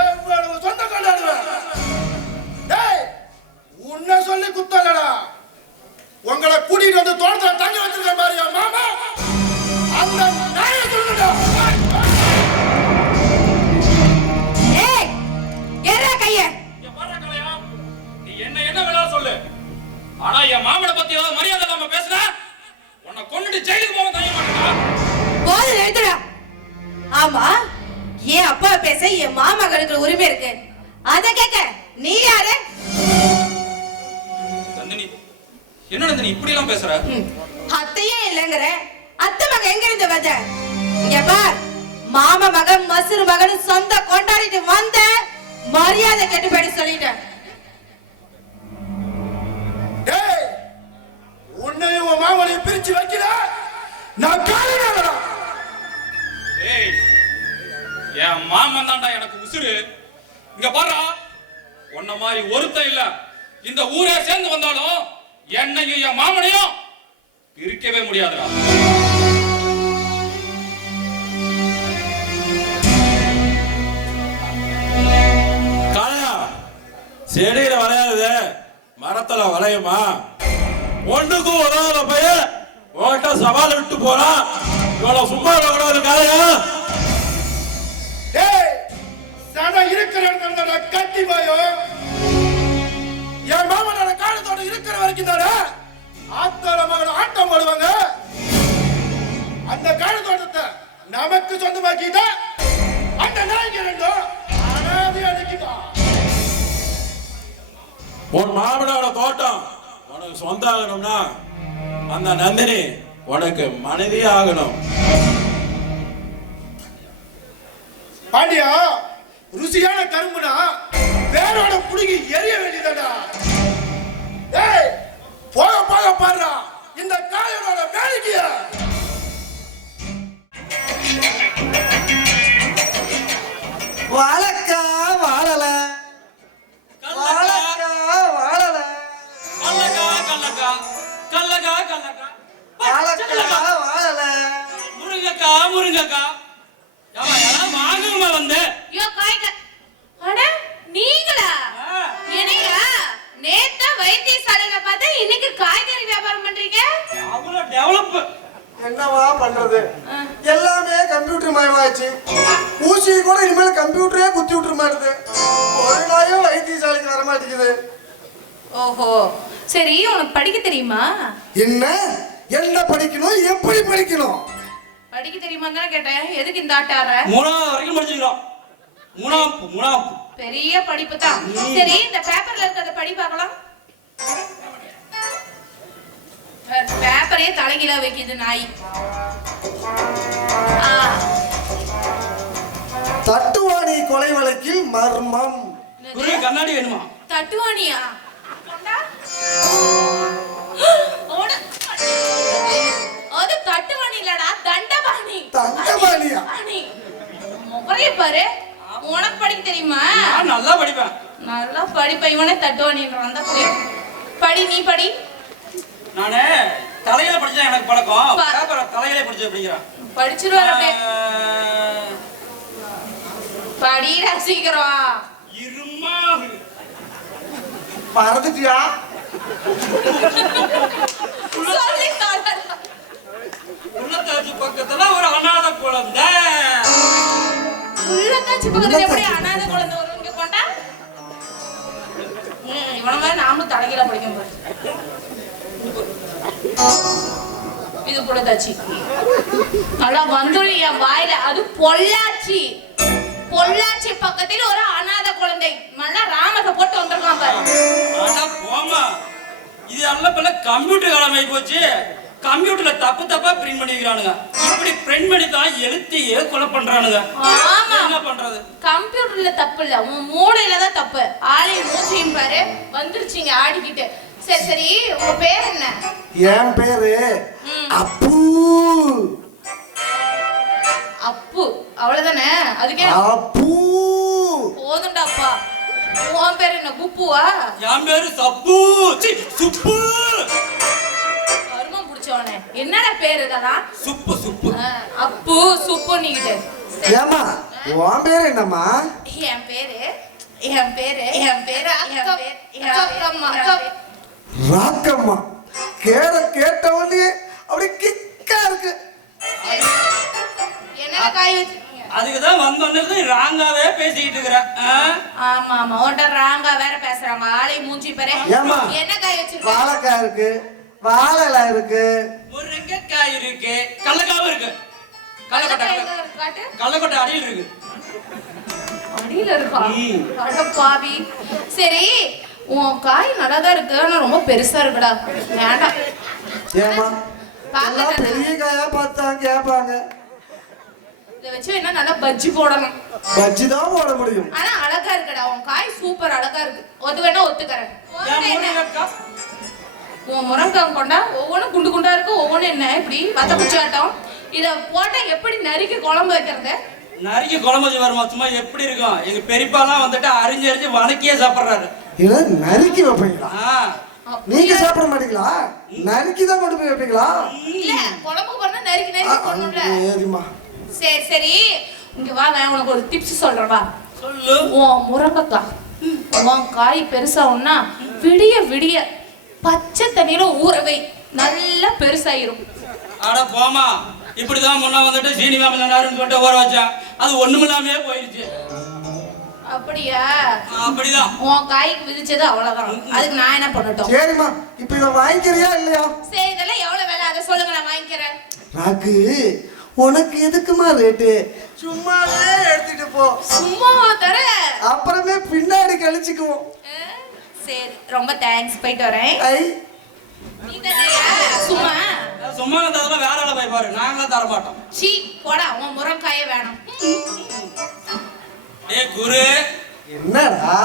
எவ்வளவு சொந்தம் கொண்டாடுவேன்? டேய், உன்னை சொல்லி குத்தலடா. உங்களை கூட்டிட்டு வந்து தோட்டத்துல தங்க வச்சிருக்க மாதிரியா மாமா? அந்த நாயை சொல்லுடா. ஏய், ஏறா கைய. இங்க பாரு காளையா, நீ என்ன வேணாலும் சொல்லு. ஆனா என் மாமனை பத்தி ஏதாவது மரியாதை இல்லாம பேசுன, உன்னை கொன்னுட்டு ஜெயிலுக்கு போக தயங்க மாட்டேடா. போது நிறுத்துடா. ஆமா, என் அப்பா பேச என் மாமகனுக்கு உரிமை இருக்கு. அத கேட்க நீ யாரு? நந்தினி, என்ன நந்தினி இப்படி எல்லாம் பேசுற? அத்தையே இல்லங்கற, அத்தை மகன் எங்க இருந்து வந்த? இங்க பார், மாமா மகன் மசுரு மகன் சொந்த கொண்டாடிட்டு வந்த மரியாதை கெட்டுப்படி சொல்லிட்டேன். டேய், உன்னையும் உன் மாமனையும் பிரிச்சு வைக்கல நான் காலையில. ஏய், என் மாமன் தான்டா எனக்கு உசுரு. இங்க பாருடா, உன்ன மாதிரி ஒருத்தன் இல்ல இந்த ஊரே சேர்ந்து வந்தாலும் என்னையும் என் மாமனையும் பிரிக்கவே முடியாதுடா. காளையா, செடியில வளையாதது மரத்துல வளையுமா? ஒண்ணுக்கும் உதவாத பையன் உன்கிட்ட சவால் விட்டு போறான். இவ்வளவு சும்மா கூடாது காளையா. டேய், சட இருக்கிற இடத்துல கட்டி போயோ. என் மாமனோட காலத்தோட இருக்கிற வரைக்கும் தானே ஆத்தோட மகன் ஆட்டம் போடுவாங்க. அந்த காலத்தோட்டத்தை நமக்கு சொந்தமாக்கிட்டா அந்த நாய்க்கு ரெண்டும் அனாதி அடிக்கிட்டா. உன் மாமனோட தோட்டம் உனக்கு சொந்தம் ஆகணும்னா அந்த நந்தினி உனக்கு மனைவி ஆகணும். பாண்டியா, ருசியான கரும்புனா வேரோட புடுங்கி எரிய வேண்டியதா. ஏய், போக போக பாடுறா இந்த காயோட வேலைக்கிய. வாழக்கா வாழல, வாழக்கா வாழல, கல்லகா கல்லகா கல்லகா கல்லகா வாழக்கா வாழல, முருங்கக்கா முருங்கக்கா. யாரும் வாங்குமா வந்து? யோ காய்க. அட நீங்களா? என்னையா நேத்தா வைத்தியசாலையில பார்த்தா இன்னைக்கு காய்கறி வியாபாரம் பண்றீங்க? அவ்வளவு டெவலப். என்னவா பண்றது, எல்லாமே கம்ப்யூட்டர் மயமாச்சு. ஊசி கூட இனிமேல் கம்ப்யூட்டரே குத்தி விட்டுற மாட்டுது. ஒரு நாயும் வைத்தியசாலைக்கு வர மாட்டேங்குது. ஓஹோ, சரி, உனக்கு படிக்க தெரியுமா? என்ன என்ன படிக்கணும், எப்படி படிக்கணும்? படிக்க தெரியுமான்னு தானே கேட்டேன். எதுக்கு இந்த ஆட்டார? மூணாவது வரைக்கும் படிச்சுக்கிறோம். மூணாம் பெரிய படிப்பு தான். சரி, இந்த பேப்பர்ல இருக்கிறத படி பார்க்கலாம். பேப்பரே தலைகீழா வைக்குது நாய். தட்டுவாணி கொலை வழக்கில் மர்மம். கண்ணாடி வேணுமா? தட்டுவாணியா? அது தட்டுவாணி இல்லடா, தண்டபாணி. தண்டபாணியா? பாணி. முகரைய பாரு. உனக்கு படிக்க தெரியுமா? நான் நல்லா படிப்பேன். நல்லா படிப்பேன். இவனே தட்டுவாணின்றான் தான் புரியும். படி, நீ படி. நானே தலையில படிச்சா எனக்கு பழக்கம். பா- பேப்பரை தலையில படிச்சு படிக்கிறேன். படிச்சிருவாரு அப்படியே. படிடா சீக்கிரம். இருமா பறந்துட்டியா? சொல்லி தரடா. உள்ளத்தாச்சி பக்கத்துல ஒரு அநாத குழந்தை. உள்ளத்தாச்சி பக்கத்துல எப்படி அனாதை குழந்தை வரும் இங்க கொண்டா? இவன மாதிரி நாமளும் தலைகீழ படிக்க போறோம். இது புள்ளத்தாச்சி. நல்லா வந்துரு என் வாயில. அது பொள்ளாச்சி. பொள்ளாச்சி பக்கத்தில் ஒரு அனாதை குழந்தை. நல்லா ராமத்தை போட்டு வந்திருக்கான் பாரு. ஆனா போமா, இது அல்ல பல கம்ப்யூட்டர் காலம் ஆகி போச்சு. கம்ப்யூட்டர்ல தப்பு தப்பா பிரிண்ட் பண்ணிக்கிறானுங்க. இப்படி பிரிண்ட் பண்ணி தான் எழுத்தையே கொலை பண்றானுங்க. ஆமா. என்ன பண்றது? கம்ப்யூட்டர்ல தப்பு இல்ல, உன் மூளையில தான் தப்பு. ஆளையும் மூச்சையும் பாரு வந்துருச்சுங்க ஆடிக்கிட்டு. சரி சரி, உங்க பேர் என்ன? என் பேரு அப்பு. அப்பு அவ்வளவுதானே? அதுக்கே அப்பு. போதுண்டாப்பா. உன் பேர் என்ன? குப்புவா? என் பேரு சப்பு. சீ, சுப்பு. கருமம் புடிச்சவனே, என்னடா பேர் இதெல்லாம்? சுப்பு சுப்பு. அப்பு சுப்பு நீக்கிட்டு. ஏமா உன் பேர் என்னம்மா? என் பேரு அக்கம்மா. ராக்கம்மா. கேட்டவனே அப்படி கிக்கா இருக்கு. என்னடா காய் வச்சிருக்கீங்க? அதுக்குதான் வந்தோன்னு ராங்காவே பேசிக்கிட்டு இருக்கிறேன். ஆமா ஆமா, உன்ட ராங்கா வேற பேசுறாங்க. ஆளை மூஞ்சி பாரு. ஏம்மா? என்ன காய் வச்சிருக்க? வாழைக்காய் இருக்கு, வாழைல இருக்கு, முருங்கைக்காய் இருக்கு, கடலக்காவும் இருக்கு. கடலக்கொட்டை காட்டு. கடலக்கொட்டை அடியில் இருக்கு. அடியில இருக்கா? அட பாவி. சரி, உன் காய் நல்லாதான் இருக்கு, ஆனா ரொம்ப பெருசா இருக்குடா. வேண்டாம். ஏமா எல்லாம் பெரிய காயா பார்த்தாங்க கேட்பாங்க. இதை வச்சு என்ன நல்லா பஜ்ஜி போடணும். பஜ்ஜி தான் போட முடியும். ஆனா அழகா இருக்குடா, உன் காய் சூப்பர் அழகா இருக்கு. வேணா ஒத்துக்கறேன். உன் முருங்கைக்காய் கொண்டா ஒவ்வொன்றும் குண்டு குண்டா இருக்கு. ஒவ்வொன்றும் என்ன இப்படி வத்த குச்சாட்டம். இத போட்டா எப்படி நறுக்கி குழம்பு வைக்கிறது? நறுக்கி குழம்பு வச்சு வருமா? சும்மா எப்படி இருக்கும்? எங்க பெரியப்பாலாம் வந்துட்டு அரிஞ்சு அரிஞ்சு வணக்கியே சாப்பிடுறாரு. இதை நறுக்கி வைப்பீங்களா? நீங்க சாப்பிட மாட்டீங்களா? நறுக்கி தான் கொண்டு போய் வைப்பீங்களா? இல்ல, குழம்பு பண்ணா நறுக்கி நறுக்கி போடணும்ல. ஏறிமா. சரி சரி, இங்க வா, நான் உனக்கு ஒரு டிப்ஸ் சொல்றேன் வா. சொல்லு. உன் முருங்கைக்காய், உன் காய் பெருசாகும்னா விடிய விடிய பச்சை தண்ணியில ஊற வை, நல்லா பெருசாயிரும். அட போமா, இப்படிதான் முன்ன வந்துட்டு சீனி மாமன் சொல்லிட்டு ஊற வச்சேன். அது ஒண்ணுமில்லாமே போயிருச்சு. அப்படியா? அப்படிதான். உன் காய்க்கு விதிச்சது அவ்வளவுதான். அதுக்கு நான் என்ன பண்ணட்டும்? சரிம்மா, இப்ப இதை வாங்கிக்கிறியா இல்லையா? சரி, இதெல்லாம் எவ்வளவு வேலை அதை சொல்லுங்க, நான் வாங்கிக்கிறேன். ராக்கு, உனக்கு எதுக்குமா ரேட்டு? சும்மாவே எடுத்துட்டு போ. சும்மாவா தர? அப்புறமே பின்னாடி கழிச்சுக்குவோம். சரி, ரொம்ப தேங்க்ஸ், போயிட்டு வரேன். ஐ, நீ தரியா? சும்மா சும்மா தரலாம், வேற ஆளை போய் பாரு. நாங்களாம் தர மாட்டோம். சீ போடா, உன் முருங்கைக்காயே வேணும். ஏய் குரு, என்னடா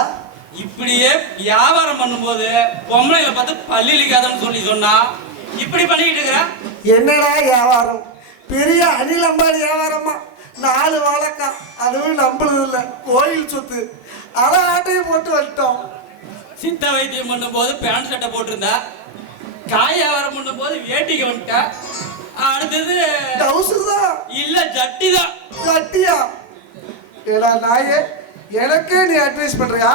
இப்படியே வியாபாரம் பண்ணும்போது பொம்பளைங்களை பார்த்து பள்ளிக்காதன்னு சொன்னா இப்படி பண்ணிக்கிட்டு இருக்கிற? என்னடா வியாபாரம்? பெரிய அனில் அம்பானி வியாபாரமா? 4 வாழைக்காய், அதுவும் நம்புறது இல்ல, கோயில் சொத்து. அதை ஆட்டையை போட்டு வந்துட்டோம். சித்த வைத்தியம் பண்ணும் போது பேண்ட் சட்டை போட்டிருந்தா, காய் வியாபாரம் பண்ணும் போது வேட்டிக்கு வந்துட்டா, அடுத்தது டவுசர் தான் இல்ல ஜட்டி தான். சட்டியா? ஏடா நாயே, எனக்கே நீ அட்வைஸ் பண்றியா?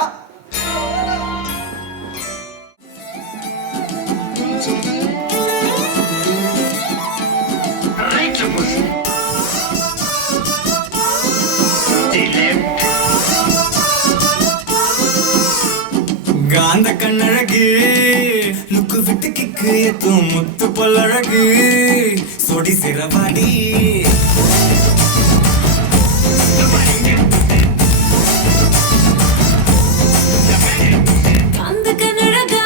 காந்த கண்ணழகு லுக்கு விட்டு கிக்கு எத்தும் முத்து பல்லழகு சொடி சிறவாடி அந்த கண்ணழகா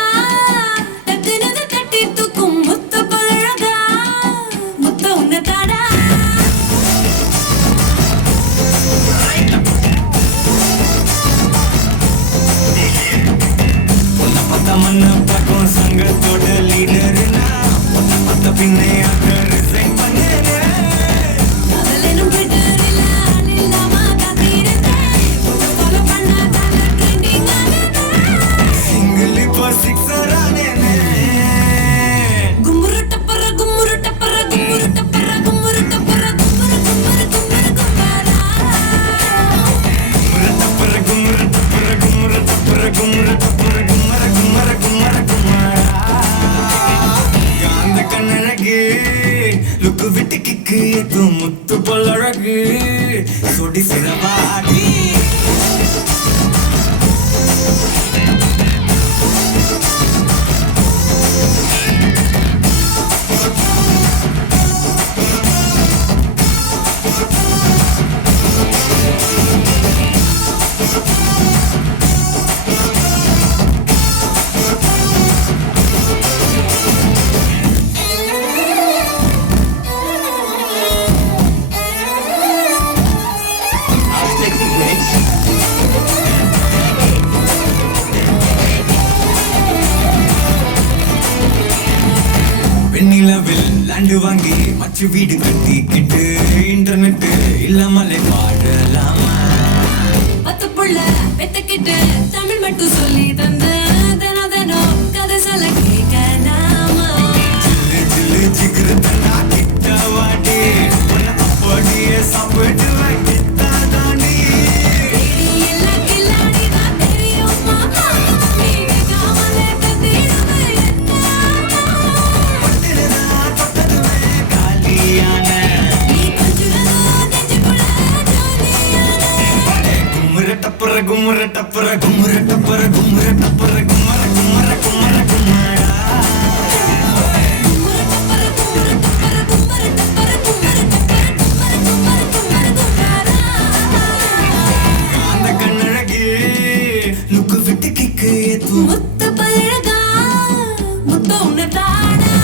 தக்குனது கட்டி தூக்கும் முத்த பழகா முத்த உன்ன தாடா உன்னை பத்த மண்ண பக்கம் சங்கத்து கிக்கு ஏத்து முத்து பொல்லழகு சொடி சிறவாடி வெண்ணிலவில் லேண்டு வாங்கி மச்சு வீடு கட்டிக்கிட்டு இன்டர்நெட் இல்லாமலே வாழலாமா பத்து புள்ள பெத்துக்கிட்டு தமிழ் மட்டும் சொல்லி தந்த தினம் தினம் கதை சொல்ல கேட்கலாமா சில்லு சிக்கிரு தண்டா கிட்ட வாடி உன்னை அப்படியே சாப்பிட்டு கிட்டா தாண்டி எல்லாம் கில்லாடி தான் தெரியும் மாமா நீங்க காமலே தந்திடுவே காலியான நீ கொஞ்சம் நெஞ்சுக்குள்ள ஜாலியான கும்முற டப்புற கும்முற டப்புற கும்முற டப்புற கும்முற டப்புற கும்மர கும்மர கும்மர கும்மரா அந்த கண்ணழகே லுக்கு விட்டு கிக்கு ஏத்து முத்து பழகா முத்த உன்னை தாடா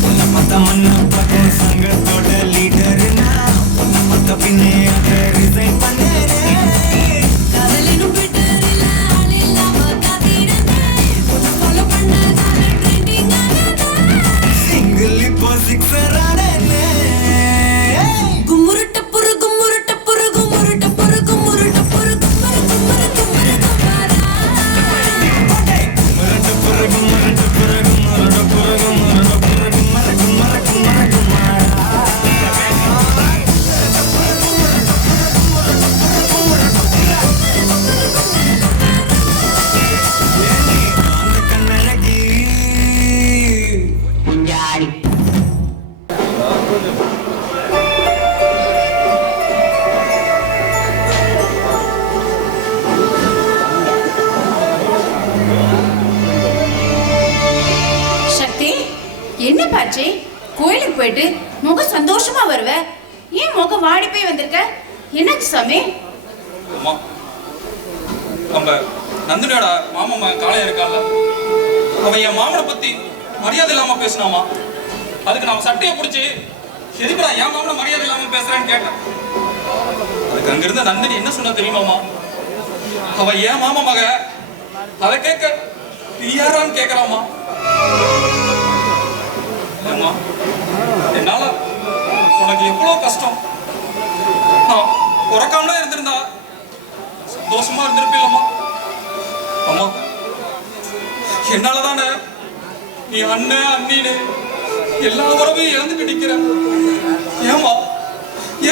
உன்னை பார்த்த மண்ண பக்கம் சங்கத்தோட லீடர்னா உன்னை பார்த்த பின்னே அதை ரிசைன் பண்ணேனே காதலினும் ட்விட்டரில் ஆள் இல்லாம காத்திருந்தேன் உன்னை ஃபாலோ பண்ணதால ட்ரெண்டிங் ஆனதா சிங்கிள் இப்போ சிக்ஸர் ஆனேனே கும்முருட்ட புரு கும்முருட்ட புரு கும்முருட்ட புரு கும்முருட்ட புரு கும்மர கும்மர கும்மர கும்மரா கும்மரட்ட புற கும்மரட்ட புற கும்மரட்ட புற கும்மரட்ட புற கும்மர கும்மர கும்மர கும்மரா அந்த கண்ணழகி சக்தி என்ன பாச்சு கோயிலுக்கு போயிட்டு முகம் சந்தோஷமா வருவ ஏன் முகம் வாடி போய் வந்திருக்க என்னாச்சு சாமி அம்மா நம்ம நந்தினியோட மாமன் மகன் காளையா இருக்கான்ல அவன் என் மாமனை பத்தி மரியாதை இல்லாம பேசினாமா அதுக்கு நான் சட்டையை பிடிச்சி எதுக்குடா என் மாமனை மரியாதை இல்லாம பேசுறேன்னு கேட்டேன் அதுக்கு அங்க இருந்த நந்தினி என்ன சொன்ன தெரியுமாமா அவ ஏன் மாமா மக அதை கேட்க நீ யாரான்னு கேக்குறாமா அம்மா என்னால உனக்கு எவ்வளவு கஷ்டம் நான் உறக்காமலே இருந்திருந்தா சந்தோஷமா இருந்திருப்பில்லம்மா அம்மா என்னாலதானே நீ அண்ணன் அண்ணின்னு எல்லா உறவையும் இழந்துட்டு நிக்கிற ஏமா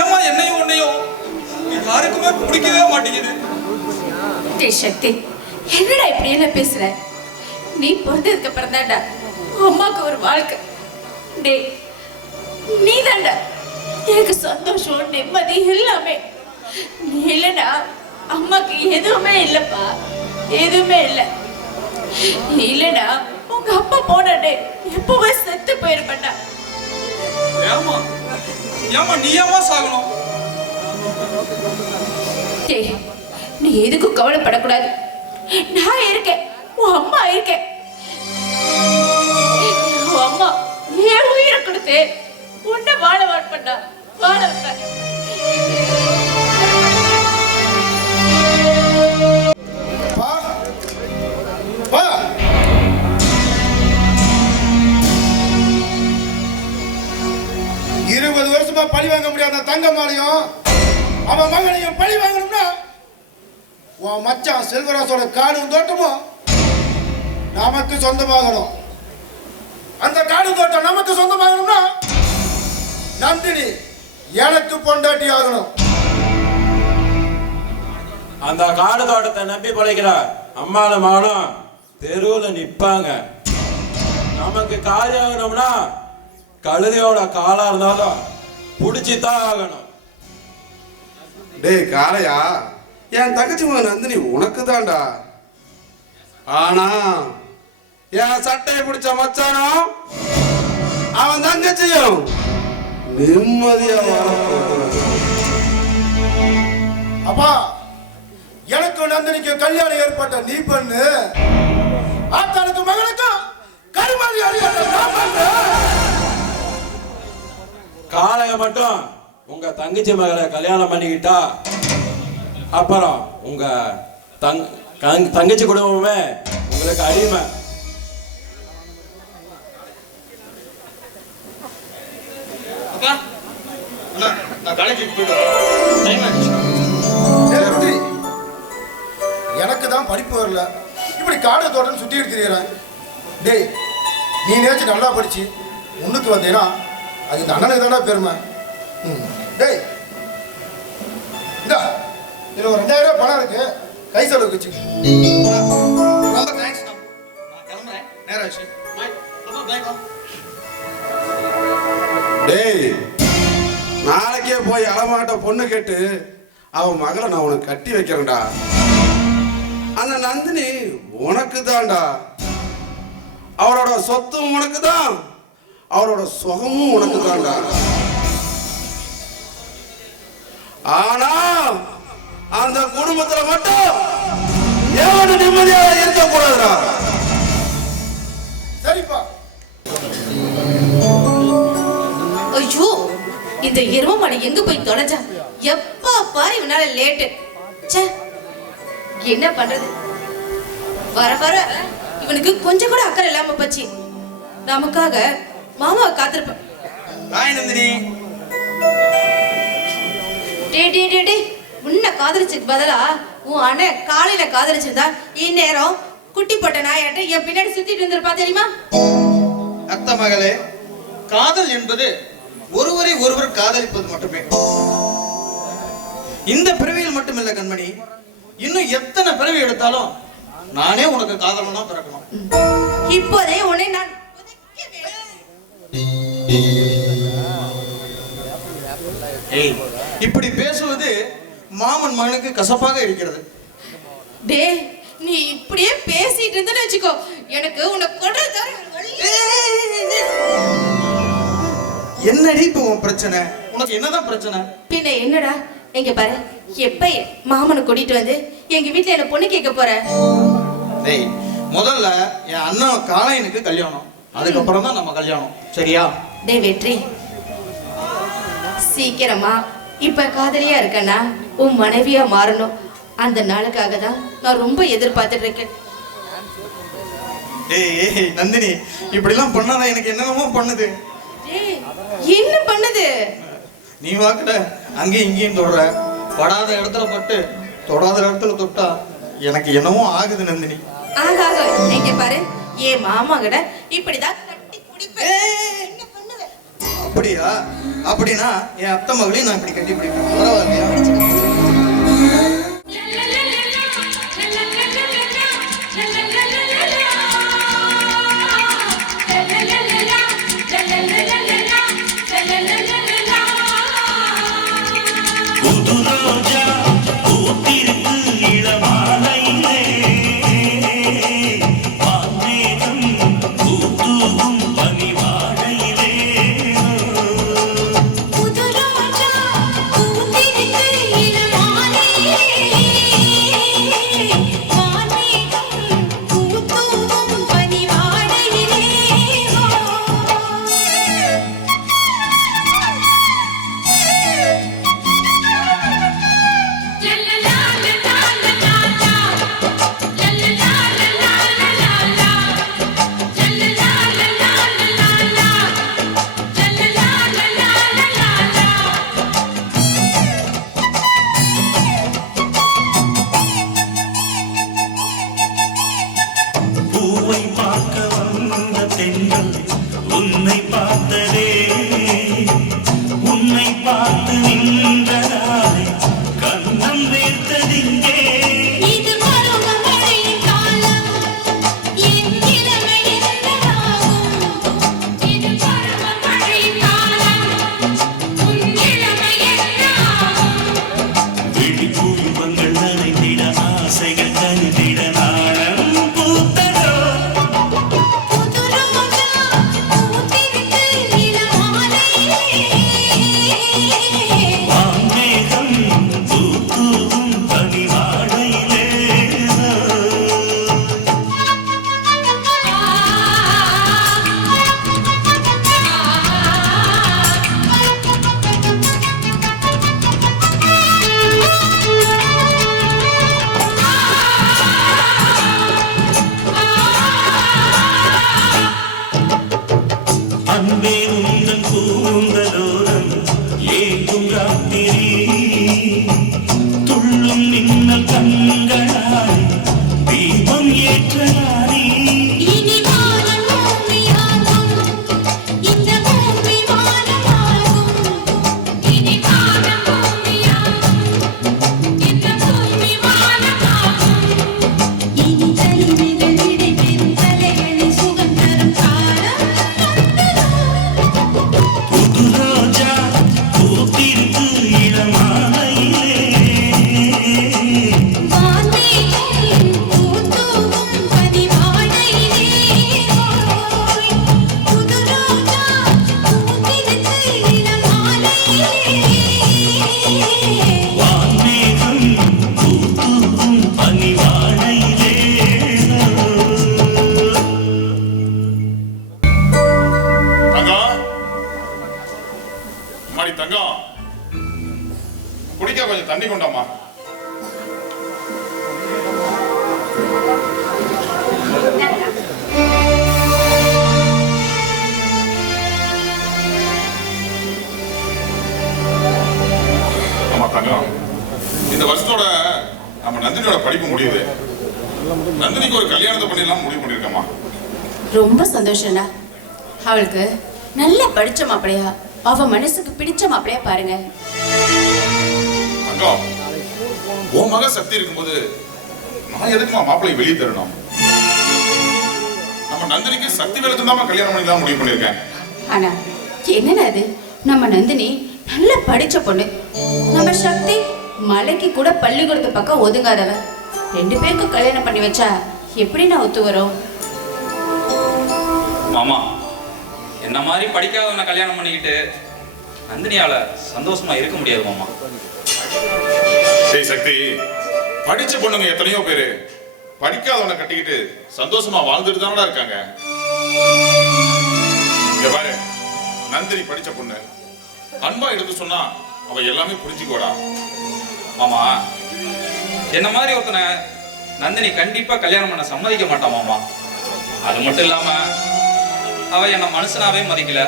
ஏமா என்னையும் உன்னையும் யாருக்குமே பிடிக்கவே மாட்டேங்குது டேய் சக்தி என்னடா இப்படி என்ன பேசுற நீ பிறந்ததுக்கு அப்புறம் தான்டா அம்மாக்கு ஒரு வாழ்க்கை டேய் நீ தான்டா எனக்கு சந்தோஷம் நிம்மதி எல்லாமே நீ இல்லைன்னா அம்மாக்கு எதுவுமே இல்லப்பா எதுவுமே இல்லை நீ இல்லைன்னா உங்க அப்பா போனே எப்பவே செத்து போயிருப்பா ஏமா ஏமா நீ ஏமா சாகணும் டேய் நீ எதுக்கும் கவலைப்படக்கூடாது நான் இருக்கேன் உன் அம்மா இருக்கேன் உன் அம்மா ஏன் உயிரை கொடுத்து உன்னை வாழ வாழப்பட்டா வாழ வைப்பேன் பா பா 20 வருஷமா பழி வாங்க முடியாத தங்கம்மாளையும் அவன் மகனையும் பழி வாங்கணும்னா உன் மச்சான் செல்வராசோட காடும் தோட்டமும் நமக்கு சொந்தமாகணும். அந்த காடும் தோட்டம் நமக்கு சொந்தமாகணும்னா நந்தினி எனக்கு பொண்டாட்டி ஆகணும். அந்த காடு தோட்டத்தை நம்பி பிழைக்கிற அம்மாவும் மகனும் தெருவில் நிற்பாங்க. நமக்கு காரியம் ஆகணும்னா கழுதையோட காலா இருந்தாலும் பிடிச்சித்தான் ஆகணும். டேய் காளையா, என் தங்கச்சி மகன் நந்தினி உனக்கு தான்டா. ஆனா என் சட்டையை பிடிச்ச மச்சானோ அவன் தங்கச்சியும் நிம்மதியா அப்பா, எனக்கு நந்தினிக்கு கல்யாணம் ஏற்பட்ட நீ பண்ணு, ஆத்தாளுக்கு மகனுக்கும் கருமாதி காளைய மட்டும் உங்க தங்கச்சி மகளை கல்யாணம் பண்ணிக்கிட்டா அப்புறம் உங்க தங்கச்சி குடும்பமே உங்களுக்கு அடிமை. அப்பா அண்ணா, நான் காலேஜுக்கு போயிட்டு டைம் ஆயிடுச்சு. எனக்கு தான் படிப்பு வரல, இப்படி காடு தோட்டம் சுத்தி இருக்கிறேன். டேய், நீ நேச்சு நல்லா படிச்சு முன்னுக்கு வந்தீங்கன்னா அது இந்த அண்ணனுக்கு தானே பெருமை. டேய் இந்தா, இதுல ஒரு 2000 ரூபாய் பணம் இருக்கு, கை செலவுக்கு வச்சு. ரொம்ப தேங்க்ஸ். நான் கிளம்புறேன், நேரம் ஆச்சு. பாய். அப்பா பாய். டேய், நாளைக்கே போய் அளமாட்ட பொண்ணு கேட்டு அவன் மகளை நான் உனக்கு கட்டி வைக்கிறேன்டா. அந்த நந்தினி உனக்கு தான்டா. அவரோட சொத்தும் உனக்கு தான், அவரோட சுகமும் உனக்கு தான்டா. ஆனா அந்த குடும்பத்துல மட்டும் எவனும் நிம்மதியாக இருக்கக்கூடாதுடா. சரிப்பா. ஐயோ, இந்த எருமமாடு எங்க போய் தொலைஞ்சா? எப்பா பாரு இவனால லேட்டு. ச்சே, என்ன பண்றது? வர வர இவனுக்கு கொஞ்சம் கூட அக்கறை இல்லாம போச்சு. நமக்காக மாமாவை காத்திருப்பேன். பாய் நந்தினி. டே உன்னை காதலிச்சதுக்கு பதிலா உன் அண்ணன் காலையில காதலிச்சிருந்தா இந்நேரம் குட்டி போட்ட நாயாட்ட என் பின்னாடி சுத்திட்டு இருந்திருப்பா தெரியுமா? அத்த மகளே, காதல் என்பது ஒருவரை ஒருவர் காதலிப்பது மட்டுமே. இந்த பிறவியில் மட்டுமில்ல கண்மணி, இன்னும் எத்தனை பிறவி எடுத்தாலும் நானே உனக்கு காதலனா பிறக்கணும். இப்போதே உன்னை நான் ஏய், இப்படி பேசுவது மாமன் மகனுக்கு கசப்பாக இருக்கிறது. டே, நீ இப்படியே பேசிட்டு இருந்தேன்னு வச்சுக்கோ, எனக்கு உன்னை கொல்றது தவிர வேற வழி. என்னடி இப்போ உன் பிரச்சனை? உனக்கு என்னதான் பிரச்சனை? பின்ன என்னடா, எங்க பாரு, எப்ப மாமனை கூட்டிட்டு வந்து எங்க வீட்டுல என்ன பொண்ணு கேட்க போற? டேய், முதல்ல என் அண்ணன் காளையனுக்கு கல்யாணம், அதுக்கப்புறம் தான் நம்ம கல்யாணம், சரியா? டே வெற்றி, சீக்கிரமா இப்ப காதலியா இருக்கனா உன் மனைவியா மாறணும். அந்த நாளுக்காக தான் நான் ரொம்ப எதிர்பார்த்துட்டு இருக்கேன். ஏய் நந்தினி, இப்படிலாம் பண்ணாதான் எனக்கு என்னென்னமோ பண்ணுது. டேய், என்ன பண்ணுது? நீ வாக்கட அங்கேயும் இங்கேயும் தொடுற, படாத இடத்துல பட்டு தொடாத இடத்துல தொட்டா எனக்கு என்னமோ ஆகுது நந்தினி. ஆகாக எங்க பாரு, ஏ மாமா கிட்ட இப்படிதான் கட்டி குடிப்பேன். அப்படியா? அப்படின்னா என் அத்தை மகளையும் நான் இப்படி கட்டி பிடிப்பேன், பரவாயில்லையா? புது ரோஜா பூத்திருக்கு நந்தினியோட படிப்பு முடியுது. நந்தினிக்கு ஒரு கல்யாணத்தை பண்ணிடலாம் முடிவு பண்ணிருக்கேம்மா. ரொம்ப சந்தோஷம்டா. அவளுக்கு நல்லா படிச்ச மாப்பிளையா, அவ மனசுக்கு பிடிச்ச மாப்பிளையா பாருங்க. அக்கா, உன் மக சக்தி இருக்கும்போது நான் எதுக்குமா மாப்பிள்ளை வெளியே தரணும்? நம்ம நந்தினிக்கு சக்தி வேலைக்கு தான் கல்யாணம் பண்ணிடலாம் முடிவு பண்ணிருக்கேன். ஆனா என்னன்னா அது, நம்ம நந்தினி நல்ல படிச்ச பொண்ணு, நம்ம சக்தி மலைக்கு கூட பள்ளிக்கூடத்து பக்கம் ஒதுங்காதவ. 2 பேருக்கு கல்யாணம் பண்ணி வச்சா எப்படி நான் ஒத்து வரும்? மாமா, என்ன மாதிரி படிக்காதவனை கல்யாணம் பண்ணிக்கிட்டு நந்தினியால சந்தோஷமா இருக்க முடியாது மாமா. டேய் சக்தி, படிச்ச பொண்ணுங்க எத்தனையோ பேரு படிக்காதவனை கட்டிக்கிட்டு சந்தோஷமா வாழ்ந்துட்டு தானடா இருக்காங்க. இங்க பாரு, நந்தினி படிச்ச பொண்ணு, அன்பா எடுத்து சொன்னா அவ எல்லாமே புரிஞ்சுக்கோடா. மாமா, என்ன மாதிரி ஒருத்தனை நந்தினி கண்டிப்பா கல்யாணம் பண்ண சம்மதிக்க மாட்டான் மாமா. அது மட்டும் இல்லாம அவ என்ன மனுஷனாவே மதிக்கல,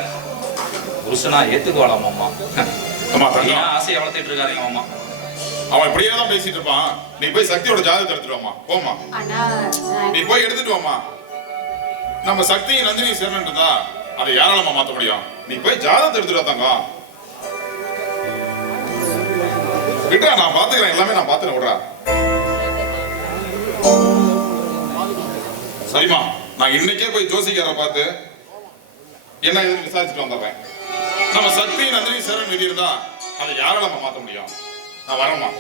புருஷனா ஏத்துக்குவாளா மாமா. ஏன் ஆசையை வளர்த்துட்டு இருக்காதீங்க மாமா. அவன் இப்படியே தான் பேசிட்டு இருப்பான். நீ போய் சக்தியோட ஜாதகத்தை எடுத்துட்டு வாமா. போமா, நீ போய் எடுத்துட்டு வாமா. நம்ம சக்தியும் நந்தினியும் சேர்ந்துட்டா அதை யாராலமா மாத்த முடியும்? நீ போய் ஜாதகத்தை எடுத்துட்டு வாங்க. விட்டா நான் பாத்துக்கிறேன், எல்லாமே நான் பாத்துறேன். விடுறா. சரிமா, நான் இன்னைக்கே போய் ஜோசிக்கார பார்த்து என்ன எதுன்னு விசாரிச்சுட்டு வந்துடுறேன். நம்ம சக்தி நந்தினி சேரன் விதி இருந்தா அதை யாரால மாத்த முடியும்? நான் வரேம்மா.